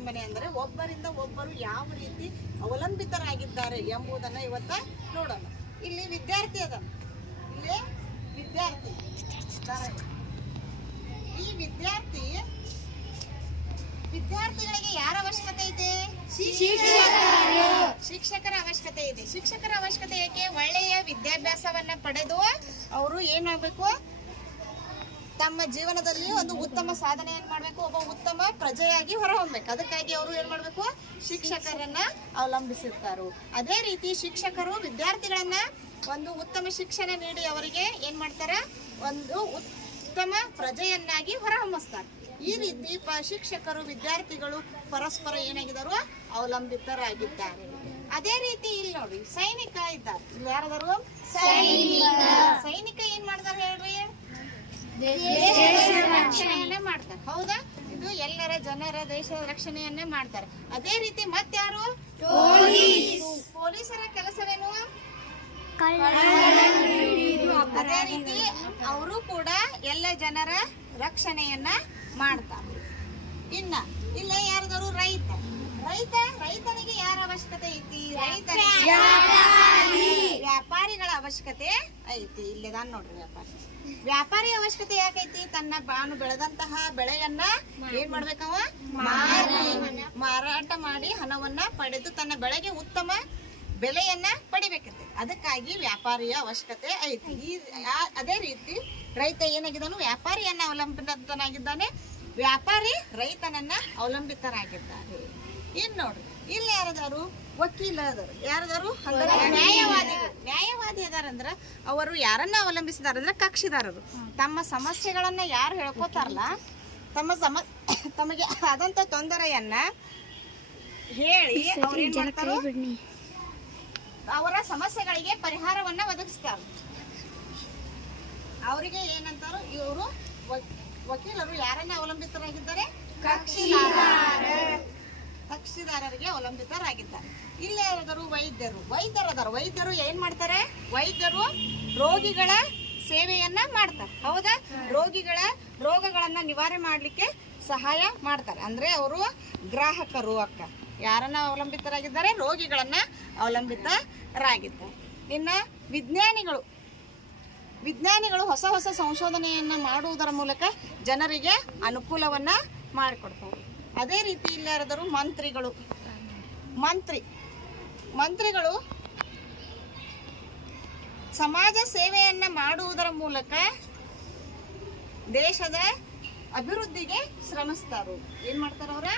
ಸ್ವಾವಲಂಬನೆ ಅಂದರೆ ಒಬ್ಬರಿಂದ ಒಬ್ಬರು ಯಾವ ರೀತಿ ಅವಲಂಬಿತರಾಗಿದ್ದಾರೆ ಎಂಬುದನ್ನ ಇವತ್ತ ನೋಡೋಣ. ಇಲ್ಲಿ ವಿದ್ಯಾರ್ಥಿ ಅದ ಇಲ್ಲಿ ವಿದ್ಯಾರ್ಥಿ. ಈ ವಿದ್ಯಾರ್ಥಿ ವಿದ್ಯಾರ್ಥಿಗಳಿಗೆ ಯಾರ ಅವಶ್ಯಕತೆ ಇದೆ? ಶಿಕ್ಷಕರ ಅವಶ್ಯಕತೆ ಇದೆ. ಶಿಕ್ಷಕರ ಅವಶ್ಯಕತೆ ಏಕೆ? ಒಳ್ಳೆಯ ವಿದ್ಯಾಭ್ಯಾಸವನ್ನ ಪಡೆದು ಅವರು ಏನಾಗಬೇಕು? ತಮ್ಮ ಜೀವನದಲ್ಲಿ ಒಂದು ಉತ್ತಮ ಸಾಧನೆಯನ್ನು ಮಾಡಬೇಕು ಒಬ್ಬ ಉತ್ತಮ ಪ್ರಜೆಯಾಗಿ ಹೊರಹೊಮ್ಮಬೇಕು ಅದಕ್ಕಾಗಿ ಅವರು ಏನ್ ಮಾಡಬೇಕು? ಶಿಕ್ಷಕರನ್ನ ಅವಲಂಬಿಸಿರ್ತಾರು. ಅದೇ ರೀತಿ ಶಿಕ್ಷಕರು ವಿದ್ಯಾರ್ಥಿಗಳನ್ನ ಒಂದು ಉತ್ತಮ ಶಿಕ್ಷಣ ನೀಡಿ ಅವರಿಗೆ ಏನ್ ಮಾಡ್ತಾರ? ಒಂದು ಉತ್ತಮ ಪ್ರಜೆಯನ್ನಾಗಿ ಹೊರಹೊಮ್ಮಿಸ್ತಾರೆ. ಈ ರೀತಿ ಪ ಶಿಕ್ಷಕರು ವಿದ್ಯಾರ್ಥಿಗಳು ಪರಸ್ಪರ ಏನಾಗಿದ್ದಾರೋ ಅವಲಂಬಿತರಾಗಿದ್ದಾರೆ. ಅದೇ ರೀತಿ ಇಲ್ಲಿ ನೋಡಿ ಸೈನಿಕ ಇದ್ದಾರೆ. ಇಲ್ಲಿ ಯಾರದಾರು? ಸೈನಿಕ. ಏನ್ ಮಾಡ್ತಾರೆ ರಕ್ಷಣೆಯನ್ನೇ ಮಾಡ್ತಾರೆ. ಹೌದಾ? ಇದು ಎಲ್ಲರ ಜನರ ದೇಶದ ರಕ್ಷಣೆಯನ್ನೇ ಮಾಡ್ತಾರೆ. ಅದೇ ರೀತಿ ಮತ್ತಾರು ಪೊಲೀಸರ. ಕೆಲಸವೇನು? ಅದೇ ರೀತಿ ಅವರು ಕೂಡ ಎಲ್ಲ ಜನರ ರಕ್ಷಣೆಯನ್ನ ಮಾಡ್ತಾರೆ. ಇನ್ನ ಇಲ್ಲ ಯಾರದಾರು ರೈತ. ರೈತ ರೈತನಿಗೆ ಯಾರ ಅವಶ್ಯಕತೆ ಐತಿ? ವ್ಯಾಪಾರಿಗಳ ಅವಶ್ಯಕತೆ ಐತಿ ಇಲ್ಲದಾನ ನೋಡ್ರಿ ವ್ಯಾಪಾರಿ. ವ್ಯಾಪಾರಿ ಅವಶ್ಯಕತೆ ಯಾಕೈತಿ? ತನ್ನ ಬಾನು ಬೆಳೆದಂತಹ ಬೆಳೆಯನ್ನ ಏನ್ ಮಾಡ್ಬೇಕವ? ಮಾರಿ, ಮಾರಾಟ ಮಾಡಿ ಹಣವನ್ನ ಪಡೆದು ತನ್ನ ಬೆಳೆಗೆ ಉತ್ತಮ ಬೆಲೆಯನ್ನ ಪಡಿಬೇಕಂತೆ. ಅದಕ್ಕಾಗಿ ವ್ಯಾಪಾರಿಯ ಅವಶ್ಯಕತೆ ಐತಿ. ಈ ಅದೇ ರೀತಿ ರೈತ ಏನಾಗಿದ್ದಾನು, ವ್ಯಾಪಾರಿಯನ್ನ ಅವಲಂಬಿತನಾಗಿದ್ದಾನೆ. ವ್ಯಾಪಾರಿ ರೈತನನ್ನ ಅವಲಂಬಿತನಾಗಿದ್ದಾನೆ ಇನ್ ನೋಡ್ರಿ. ಇಲ್ಲಿ ಯಾರದಾರು ವಕೀಲರು ಯಾರದಾರು ನ್ಯಾಯವಾದಿಗಳು ನ್ಯಾಯವಾದಿ ಅದಾರಂದ್ರ ಅವರು ಯಾರನ್ನ ಅವಲಂಬಿಸಿದಾರಂದ್ರ ಕಕ್ಷಿದಾರರು. ತಮ್ಮ ಸಮಸ್ಯೆಗಳನ್ನ ಯಾರು ಹೇಳ್ಕೋತಾರಲ್ಲ ತಮ್ಮ ಸಮ ತಮಗೆ ಆದಂತ ತೊಂದರೆಯನ್ನ ಹೇಳಿ ಮಾಡ್ತಾರೋ ಅವರ ಸಮಸ್ಯೆಗಳಿಗೆ ಪರಿಹಾರವನ್ನ ಒದಗಿಸ್ತಾರ. ಅವರಿಗೆ ಏನಂತಾರ ಇವರು ವಕೀಲರು ಯಾರನ್ನ ಅವಲಂಬಿತರಾಗಿದ್ದಾರೆ? ಕಕ್ಷಿದಾರ ಕಕ್ಷಿದಾರರಿಗೆ ಅವಲಂಬಿತರಾಗಿದ್ದಾರೆ. ಇಲ್ಲೇ ಯಾರಾದರು ವೈದ್ಯರು. ವೈದ್ಯರದಾರ ವೈದ್ಯರು ಏನ್ ಮಾಡ್ತಾರೆ? ವೈದ್ಯರು ರೋಗಿಗಳ ಸೇವೆಯನ್ನ ಮಾಡ್ತಾರೆ. ಹೌದಾ? ರೋಗಿಗಳ ರೋಗಗಳನ್ನ ನಿವಾರಣೆ ಮಾಡ್ಲಿಕ್ಕೆ ಸಹಾಯ ಮಾಡ್ತಾರೆ. ಅಂದ್ರೆ ಅವರು ಗ್ರಾಹಕರು ಅಕ್ಕ. ಯಾರನ್ನ ಅವಲಂಬಿತರಾಗಿದ್ದಾರೆ? ರೋಗಿಗಳನ್ನ ಅವಲಂಬಿತರಾಗಿದ್ದಾರೆ. ಇನ್ನ ವಿಜ್ಞಾನಿಗಳು. ವಿಜ್ಞಾನಿಗಳು ಹೊಸ ಹೊಸ ಸಂಶೋಧನೆಯನ್ನ ಮಾಡುವುದರ ಮೂಲಕ ಜನರಿಗೆ ಅನುಕೂಲವನ್ನ ಮಾಡಿಕೊಡ್ತಾರೆ. ಅದೇ ರೀತಿ ಇಲ್ಲಿ ಯಾರಾದರೂ ಮಂತ್ರಿಗಳು, ಮಂತ್ರಿ, ಮಂತ್ರಿಗಳು ಸಮಾಜ ಸೇವೆಯನ್ನ ಮಾಡುವುದರ ಮೂಲಕ ದೇಶದ ಅಭಿವೃದ್ಧಿಗೆ ಶ್ರಮಿಸ್ತಾರು. ಏನ್ ಮಾಡ್ತಾರ ಅವ್ರ